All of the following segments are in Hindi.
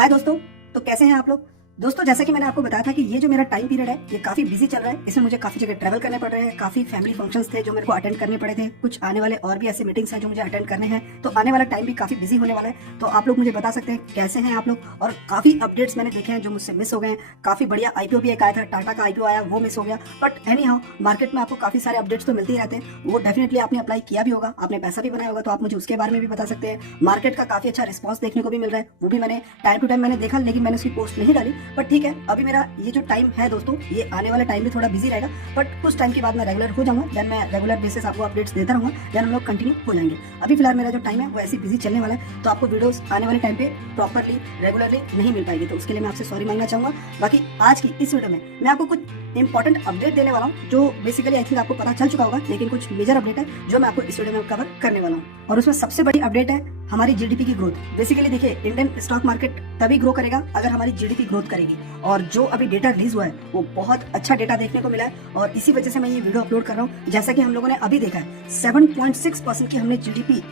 हाय दोस्तों, तो कैसे हैं आप लोग। दोस्तों, जैसा कि मैंने आपको बताया था कि ये जो मेरा टाइम पीरियड है ये काफी बिजी चल रहा है। इसमें मुझे काफी जगह ट्रैवल करने पड़ रहे हैं, काफी फैमिली फंक्शंस थे जो मेरे को अटेंड करने पड़े थे, कुछ आने वाले और भी ऐसे मीटिंग्स हैं जो मुझे अटेंड करने हैं। तो आने वाला टाइम भी काफी बिजी होने वाला है। तो आप लोग मुझे बता सकते हैं कैसे हैं आप लोग। और काफी अपडेट्स मैंने देखे हैं जो मुझसे मिस हो गए हैं। काफी बढ़िया आईपीओ भी एक आया था, टाटा का आईपीओ आया, वो मिस हो गया। बट एनी हाउ, मार्केट में आपको काफी सारे अपडेट्स तो मिलते ही रहते हैं। वो डेफिनेटली आपने अप्लाई किया भी होगा, आपने पैसा भी बनाया होगा, तो आप मुझे उसके बारे में भी बता सकते हैं। मार्केट का काफी अच्छा रिस्पॉन्स देखने को भी मिल रहा है, वो भी मैंने टाइम टू टाइम मैंने देखा, लेकिन मैंने उसकी पोस्ट नहीं डाली। बट ठीक है, अभी मेरा ये जो टाइम है दोस्तों, ये आने वाला टाइम भी थोड़ा बिजी रहेगा। बट कुछ टाइम के बाद मैं रेगुलर हो जाऊंगा, देन मैं रेगुलर बेसिस आपको अपडेट्स देता रहूंगा, देन हम लोग कंटिन्यू हो जाएंगे। अभी फिलहाल मेरा जो टाइम है वो ऐसे बिजी चलने वाला है, तो आपको वीडियोस आने वाले टाइम पे प्रॉपरली रेगुलरली नहीं मिल पाएगी, तो उसके लिए मैं आपसे सॉरी मांगना चाहूंगा। बाकी आज की इस वीडियो में मैं आपको कुछ इंपॉर्टेंट अपडेट देने वाला हूँ, जो बेसिकली आई थिंक आपको पता चल चुका होगा, लेकिन कुछ मेजर अपडेट है जो मैं आपको इस वीडियो में कवर करने वाला हूँ। और उसमें सबसे बड़ी अपडेट है हमारी जीडीपी की ग्रोथ। बेसिकली देखिए, इंडियन स्टॉक मार्केट तभी ग्रो करेगा अगर हमारी जीडीपी ग्रोथ करेगी। और जो अभी डेटा रिलीज हुआ है वो बहुत अच्छा डेटा देखने को मिला है, और इसी वजह से मैं ये वीडियो अपलोड कर रहा हूँ। जैसा कि हम लोगों ने अभी देखा है 7.6% की हमने जीडीपी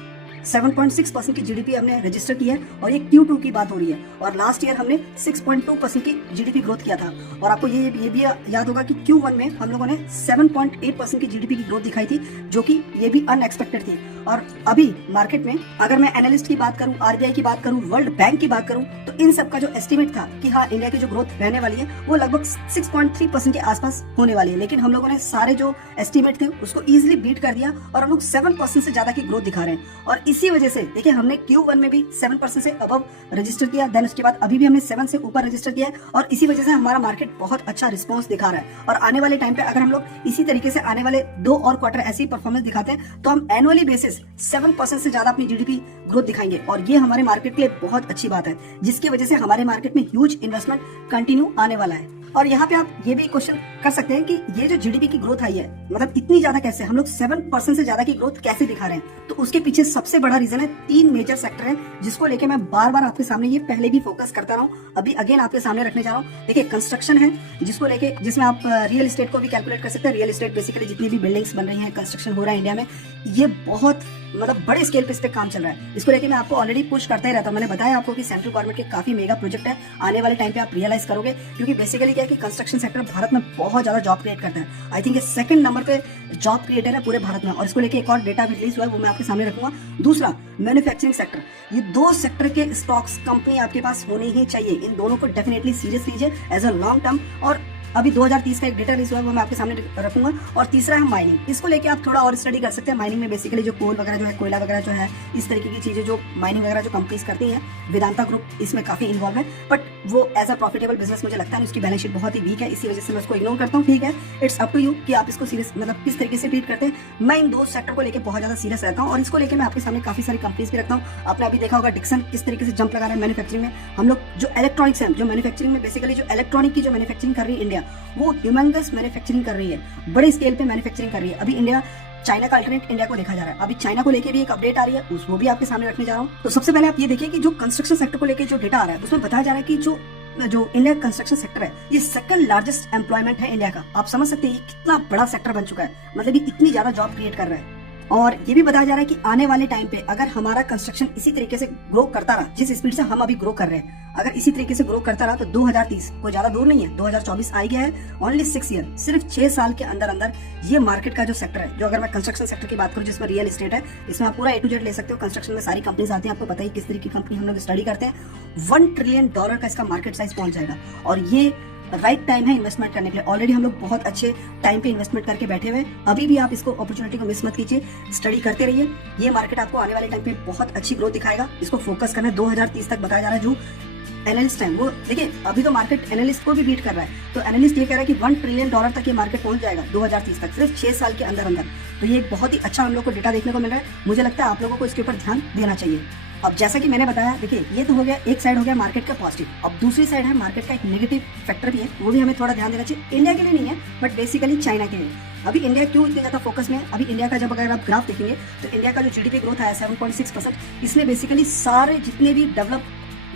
7.6% की जीडीपी हमने रजिस्टर की है, और ये Q2 की बात हो रही है। और लास्ट ईयर हमने 6.2% की जीडीपी ग्रोथ किया था। और आपको ये भी याद होगा कि Q1 में हम लोगों ने 7.8% की जीडीपी की ग्रोथ दिखाई थी, जो कि ये भी अनएक्सपेक्टेड थी। और अभी मार्केट में अगर मैं एनालिस्ट की बात करूं, आरबीआई की बात करूं, वर्ल्ड बैंक की बात करूं, तो इन सब का जो एस्टिमेट था कि हाँ, इंडिया की जो ग्रोथ रहने वाली है वो लगभग 6.3% के आसपास होने वाली है। लेकिन हम लोगों ने सारे जो एस्टिमेट थे उसको इजिली बीट कर दिया, और हम लोग 7% से ज्यादा की ग्रोथ दिखा रहे हैं। और इसी वजह से देखिए, हमने Q1 में भी 7% से अबव रजिस्टर किया, देन उसके बाद अभी भी हमने 7 से ऊपर रजिस्टर किया है, और इसी वजह से हमारा मार्केट बहुत अच्छा रिस्पांस दिखा रहा है। और आने वाले टाइम पे अगर हम लोग इसी तरीके से आने वाले 2 और क्वार्टर ऐसी परफॉर्मेंस दिखाते हैं, तो हम एनुअली बेसिस 7% से ज्यादा अपनी जीडीपी ग्रोथ दिखाएंगे। और ये हमारे मार्केट के लिए बहुत अच्छी बात है, जिसकी वजह से हमारे मार्केट में ह्यूज इन्वेस्टमेंट कंटिन्यू आने वाला है। और यहाँ पे आप ये भी क्वेश्चन कर सकते हैं कि ये जो जीडीपी की ग्रोथ आई है, मतलब इतनी ज्यादा कैसे, हम लोग 7% से ज्यादा की ग्रोथ कैसे दिखा रहे हैं। तो उसके पीछे सबसे बड़ा रीजन है 3 मेजर सेक्टर है, जिसको लेके मैं बार बार आपके सामने ये पहले भी फोकस करता रहा हूँ, अभी अगेन आपके सामने रखने जा रहा हूँ। देखिए, कंस्ट्रक्शन है, जिसको लेके जिसमें आप रियल एस्टेट को भी कैलकुलेट कर सकते हैं। रियल एस्टेट बेसिकली जितनी भी बिल्डिंग्स बन रही है, कंस्ट्रक्शन हो रहा है इंडिया में, ये बहुत मतलब बड़े स्केल पे इस पे काम चल रहा है। इसको लेके मैं आपको ऑलरेडी पुश करता ही रहता हूँ। मैंने बताया आपको कि सेंट्रल गवर्नमेंट के काफी मेगा प्रोजेक्ट है, आने वाले टाइम पे आप रियलाइज करोगे, क्योंकि बेसिकली क्या है कि कंस्ट्रक्शन सेक्टर भारत में बहुत ज्यादा जॉब क्रिएट करता है। आई थिंक ये 2nd नंबर पे जॉब क्रिएटर है पूरे भारत में। और इसको लेके एक और डेटा भी रिलीज हुआ है, वो मैं आपके सामने रखूंगा। दूसरा, मैन्युफैक्चरिंग सेक्टर। ये 2 सेक्टर के स्टॉक्स कंपनी आपके पास होनी ही चाहिए। इन दोनों को डेफिनेटली सीरियस लीजिए एज अ लॉन्ग टर्म। और अभी 2030 का एक डेटा रिलीज हुआ है, वो मैं आपके सामने रखूंगा। और तीसरा है माइनिंग। इसको लेके आप थोड़ा और स्टडी कर सकते हैं। माइनिंग में बेसिकली जो कोल वगैरह जो है, कोयला वगैरह जो है, इस तरीके की चीजें जो माइनिंग वगैरह जो कंपनीज करती हैं, वेदांता ग्रुप इसमें काफी इन्वॉल्व है। बट वो एज अ प्रॉफिटेबल बिजनेस मुझे लगता है उसकी बैलेंस शीट बहुत ही वीक है, इसी वजह से मैं उसको इग्नोर करता हूँ। ठीक है, इट्स अप टू यू कि आप इसको सीरियस मतलब किस तरीके से ट्रीट करते हैं। मैं इन 2 सेक्टर को लेकर बहुत ज्यादा सीरियस रहता हूँ, और इसको लेकर मैं आपके सामने काफी सारी कंपनीज भी रखता हूँ। आपने अभी देखा होगा डिक्सन किस तरीके से जंप लगा रहा है मैन्युफैक्चरिंग में। हम लोग जो इलेक्ट्रॉनिक्स है, जो मैन्युफैक्चरिंग में बेसिकली जो इलेक्ट्रॉनिक की जो मैन्युफैक्चरिंग कर रही है इंडिया, वो ह्यूमंगस मैन्युफैक्चरिंग कर रही है, बड़े स्केल पे मैन्युफैक्चरिंग कर रही है। अभी इंडिया चाइना का अल्टरनेट इंडिया को देखा जा रहा है। अभी चाइना को लेके भी एक अपडेट आ रही है, उसको भी आपके सामने रखने जा रहा हूँ। तो सबसे पहले आप ये देखिए कि जो कंस्ट्रक्शन सेक्टर को लेके जो डेटा आ रहा है, उसमें बताया जा रहा है कि जो इंडिया कंस्ट्रक्शन सेक्टर है, ये 2nd लार्जेस्ट एम्प्लॉयमेंट है इंडिया का। आप समझ सकते हैं ये कितना बड़ा सेक्टर बन चुका है, मतलब ये इतनी ज्यादा जॉब क्रिएट कर रहा है। और ये भी बताया जा रहा है कि आने वाले टाइम पे अगर हमारा कंस्ट्रक्शन इसी तरीके से ग्रो करता रहा, जिस स्पीड से हम अभी ग्रो कर रहे हैं, अगर इसी तरीके से ग्रो करता रहा, तो 2030 कोई ज्यादा दूर नहीं है, 2024 आ गया है। ओनली 6 ईयर, सिर्फ 6 साल के अंदर अंदर ये मार्केट का जो सेक्टर है, जो अगर मैं कंस्ट्रक्शन सेक्टर की बात करूं जिसमें रियल एस्टेट है, इसमें आप पूरा A to Z ले सकते हो। कंस्ट्रक्शन में सारी कंपनीज आती हैं, आपको पता ही किस तरीके की कंपनी हम लोग स्टडी करते हैं। $1 ट्रिलियन का इसका मार्केट साइज पहुंच जाएगा, और ये राइट टाइम है इन्वेस्टमेंट करने के लिए। ऑलरेडी हम लोग बहुत अच्छे टाइम पे इन्वेस्टमेंट करके बैठे हुए। अभी भी आप इसको अपॉर्चुनिटी को मिस मत कीजिए, स्टडी करते रहिए। ये मार्केट आपको आने वाले टाइम पे बहुत अच्छी ग्रोथ दिखाएगा। इसको फोकस करना है 2030 तक बताया जा रहा है। जो एनालिस्ट है वो देखिए, अभी तो मार्केट एनालिस्ट को भी बीट कर रहा है। तो एनालिस्ट ये कह रहा है कि $1 ट्रिलियन तक ये मार्केट पहुंच जाएगा 2030 तक, सिर्फ 6 साल के अंदर अंदर। तो ये एक बहुत ही अच्छा हम लोग को डेटा देखने को मिल रहा है। मुझे लगता है आप लोगों को इसके ऊपर ध्यान देना चाहिए। अब जैसा कि मैंने बताया, देखिए ये तो हो गया, एक साइड हो गया मार्केट का पॉजिटिव। अब दूसरी साइड है मार्केट का एक नेगेटिव फैक्टर भी है, वो भी हमें थोड़ा ध्यान देना चाहिए। इंडिया के लिए नहीं है, बट बेसिकली चाइना के लिए। अभी इंडिया क्यों इतनी ज्यादा फोकस में है? अभी इंडिया का जब अगर आप ग्राफ देखेंगे तो इंडिया का जो जीडीपी ग्रोथ है 7.6%, इसमें बेसिकली सारे जितने भी डेवलप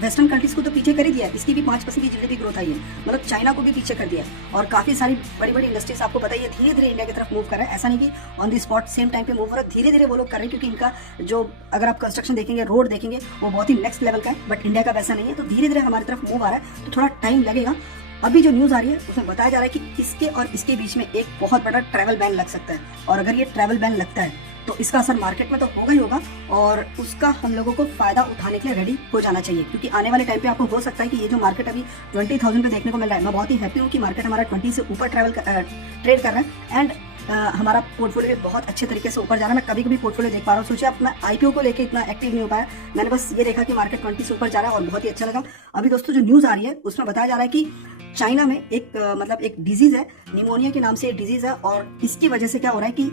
वेस्टर्न कंट्रीज को तो पीछे कर ही दिया है, इसकी भी 5% की जीडीपी ग्रोथ आई है, मतलब चाइना को भी पीछे कर दिया है। और काफी सारी बड़ी बड़ी इंडस्ट्रीज आपको पता ही है धीरे धीरे इंडिया की तरफ मूव कर रहा है। ऐसा नहीं कि on the spot same time पे मूव हो रहा है, धीरे धीरे वो लोग कर रहे हैं, क्योंकि इनका जो अगर आप कंस्ट्रक्शन देखेंगे, रोड देखेंगे, वो बहुत ही नेक्स्ट लेवल का है। बट इंडिया का वैसा नहीं है, तो धीरे धीरे हमारी तरफ मूव आ रहा है, तो थोड़ा टाइम लगेगा। अभी जो न्यूज आ रही है उसमें बताया जा रहा है कि इसके और इसके बीच में एक बहुत बड़ा ट्रैवल बैन लग सकता है। और अगर ये ट्रैवल बैन लगता है तो इसका असर मार्केट में तो होगा ही होगा, और उसका हम लोगों को फायदा उठाने के लिए रेडी हो जाना चाहिए। क्योंकि आने वाले टाइम पे आपको हो सकता है कि ये जो मार्केट अभी 20,000 पे देखने को मिल रहा है, मैं बहुत ही हैप्पी हूँ कि मार्केट हमारा 20 से ऊपर ट्रेड कर रहा है। एंड हमारा पोर्टफोलियो बहुत अच्छे तरीके से ऊपर जा रहा है। मैं कभी कभी पोर्टफोलियो देख पा रहा हूँ। सोचिए, अब मैं आईपीओ को लेकर इतना एक्टिव नहीं हो पाया, मैंने बस ये देखा कि मार्केट 20 से ऊपर जा रहा है और बहुत ही अच्छा लगा। अभी दोस्तों जो न्यूज आ रही है उसमें बताया जा रहा है कि चाइना में एक मतलब एक डिजीज है, निमोनिया के नाम से एक डिजीज है, और इसकी वजह से क्या हो रहा है कि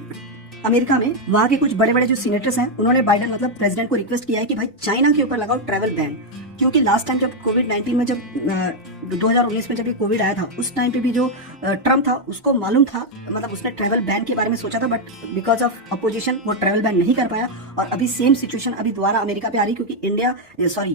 अमेरिका में वहाँ के कुछ बड़े बड़े जो सीनेटर्स हैं, उन्होंने बाइडेन मतलब प्रेसिडेंट को रिक्वेस्ट किया है कि भाई चाइना के ऊपर लगाओ ट्रैवल बैन। क्योंकि लास्ट टाइम जब कोविड-19 में, जब 2019 में जब ये कोविड आया था, उस टाइम पे भी जो ट्रम्प था उसको मालूम था, मतलब उसने ट्रैवल बैन के बारे में सोचा था, बट बिकॉज ऑफ अपोजिशन वो ट्रैवल बैन नहीं कर पाया। और अभी सेम सिचुएशन अभी दोबारा अमेरिका पे आ रही, क्योंकि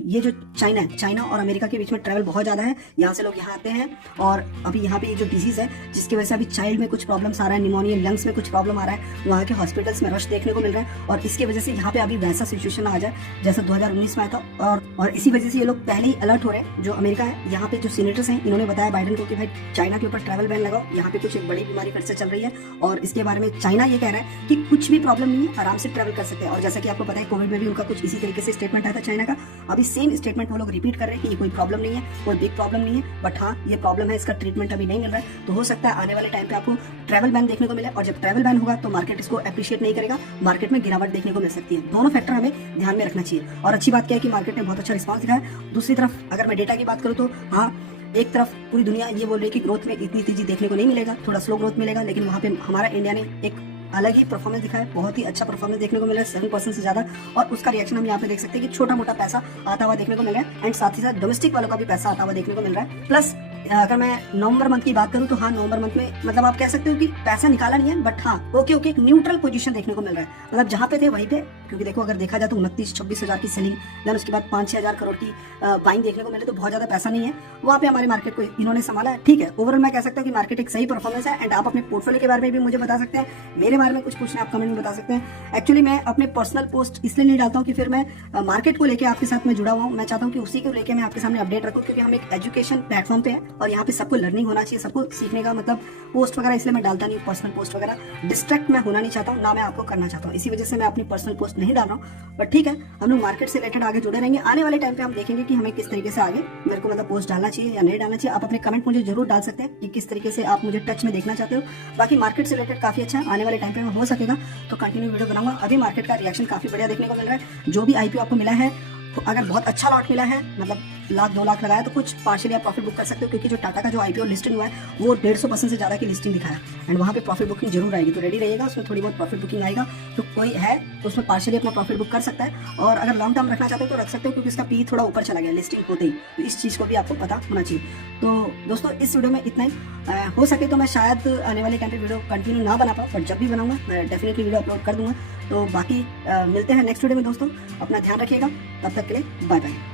ये जो चाइना और अमेरिका के बीच में ट्रैवल बहुत ज्यादा है। यहाँ से लोग यहाँ आते हैं, और अभी यहाँ पे ये जो डिजीज है जिसकी वजह से अभी चाइल्ड में कुछ प्रॉब्लम्स आ रहा है, निमोनिया, लंग्स में कुछ प्रॉब्लम आ रहा है, वहाँ के हॉस्पिटल्स में रश देखने को मिल रहा है। और इसकी वजह से यहाँ पे अभी वैसा सिचुएशन आ जाए जैसा 2019 में आया था। और इसी वजह से ये लोग पहले ही अलर्ट हो रहे हैं। जो अमेरिका है, यहाँ पे जो सीनेटर्स हैं, इन्होंने बताया बाइडेन को कि भाई चाइना के ऊपर ट्रैवल बैन लगाओ, यहाँ पे कुछ एक बड़ी बीमारी फिर से चल रही है। और इसके बारे में चाइना ये कह रहा है कि कुछ भी प्रॉब्लम नहीं है, आराम से ट्रैवल कर सकते हैं। और जैसा कि आपको पता है कोविड में भी उनका कुछ इसी तरीके से स्टेटमेंट आया था चाइना का। अभी सेम स्टेटमेंट वो लोग रिपीट कर रहे हैं कि ये कोई प्रॉब्लम नहीं है, कोई बिग प्रॉब्लम नहीं है, बट हाँ ये प्रॉब्लम है, इसका ट्रीटमेंट अभी नहीं मिल रहा है। तो हो सकता है आने वाले टाइम पे आपको ट्रैवल बैन देखने को मिले, और जब ट्रैवल बैन होगा तो मार्केट इसको अप्रिशिएट नहीं करेगा, मार्केट में गिरावट देखने को मिल सकती है। दोनों फैक्टर हमें ध्यान में रखना चाहिए। और अच्छी बात क्या है कि मार्केट ने बहुत अच्छा रिस्पॉन्स दिखाया। दूसरी तरफ अगर मैं डेटा की बात करूँ तो हाँ, एक तरफ पूरी दुनिया ये बोल रही है कि ग्रोथ में इतनी तेजी देखने को नहीं मिलेगा, थोड़ा स्लो ग्रोथ मिलेगा, लेकिन वहाँ पे हमारा इंडिया ने एक अलग ही परफॉर्मेंस दिखाया, बहुत ही अच्छा परफॉर्मेंस देखने को मिला है, 7% से ज्यादा। और उसका रिएक्शन हम यहाँ पे देख सकते हैं कि छोटा मोटा पैसा आता हुआ देखने को मिल रहा है, एंड साथ ही साथ डोमेस्टिक वालों का भी पैसा आता हुआ देखने को मिल रहा है। प्लस अगर मैं नवंबर मंथ की बात करूं तो हाँ, नवंबर मंथ में मतलब आप कह सकते हो कि पैसा निकाला नहीं है, बट हाँ ओके एक न्यूट्रल पोजीशन देखने को मिल रहा है। मतलब जहां पे थे वहीं पे, क्योंकि देखो अगर देखा जाए तो 29-26 हजार की सेलिंग, देन उसके बाद 5-6 हजार करोड़ की बाइंग देखने को मिले, तो बहुत ज्यादा पैसा नहीं है वहाँ पे हमारे मार्केट को इन्होंने संभाला है। ठीक है, ओवरऑल मैं कह सकता हूँ कि मार्केट एक सही परफॉर्मेंस है। एंड आप अपने पोर्टफोलियो के बारे में भी मुझे बता सकते हैं, मेरे बारे में कुछ पूछना आप कमेंट में बता सकते हैं। एक्चुअली मैं अपने पर्सनल पोस्ट इसलिए नहीं डालता हूँ कि फिर मैं मार्केट को लेकर आपके साथ में जुड़ा हुआ हूँ। मैं चाहता हूँ कि उसी को लेकर मैं आपके सामने अपडेट रखूँ, क्योंकि हम एक एजुकेशन प्लेटफॉर्म पे है और यहाँ पे सबको लर्निंग होना चाहिए, सबको सीखने का मतलब पोस्ट वगैरह इसलिए मैं डालता नहीं, पर्सनल पोस्ट वगैरह डिस्ट्रैक्ट मैं होना नहीं चाहता हूँ, ना मैं आपको करना चाहता हूँ, इसी वजह से मैं अपनी पर्सनल पोस्ट नहीं डाल रहा हूँ। बट ठीक है, हम लोग मार्केट से रिलेटेड आगे जुड़े रहेंगे। आने वाले टाइम पे हम देखेंगे कि हमें किस तरीके से आगे मेरे को मतलब पोस्ट डालना चाहिए या नहीं डालना चाहिए। आप अपने कमेंट मुझे जरूर डाल सकते हैं कि किस तरीके से आप मुझे टच में देखना चाहते हो। बाकी मार्केट से रिलेटेड काफी अच्छा है, आने वाले टाइम पे हो सकेगा तो कंटिन्यू वीडियो बनाऊंगा। अभी मार्केट का रिएक्शन काफी बढ़िया देखने को मिल रहा है। जो भी आईपीओ आपको मिला है, तो अगर बहुत अच्छा लॉट मिला है, मतलब 1-2 लाख लगाया, तो कुछ पार्शियली आप प्रॉफिट बुक कर सकते हो, क्योंकि जो टाटा का जो आईपीओ लिस्टिंग हुआ है वो 150% से ज्यादा की लिस्टिंग दिखाया, एंड वहाँ पे प्रॉफिट बुकिंग जरूर आएगी, तो रेडी रहेगा, उसमें थोड़ी बहुत प्रॉफिट बुकिंग आएगा। तो कोई है तो उसमें पार्शियली अपना प्रॉफिट बुक कर सकता है, और अगर लॉन्ग टर्म रखना चाहते हो तो रख सकते हो, क्योंकि इसका पी थोड़ा ऊपर चला गया लिस्टिंग होते ही, तो इस चीज़ को भी आपको पता होना चाहिए। तो दोस्तों इस वीडियो में इतना ही। हो सके तो मैं शायद आने वाले टाइम पे वीडियो कंटिन्यू ना बना पाऊँ, बट जब भी बनाऊंगा मैं डेफिनेटली वीडियो अपलोड कर दूंगा। तो बाकी मिलते हैं नेक्स्ट वीडियो में दोस्तों, अपना ध्यान रखिएगा, तब तक के लिए बाय बाय।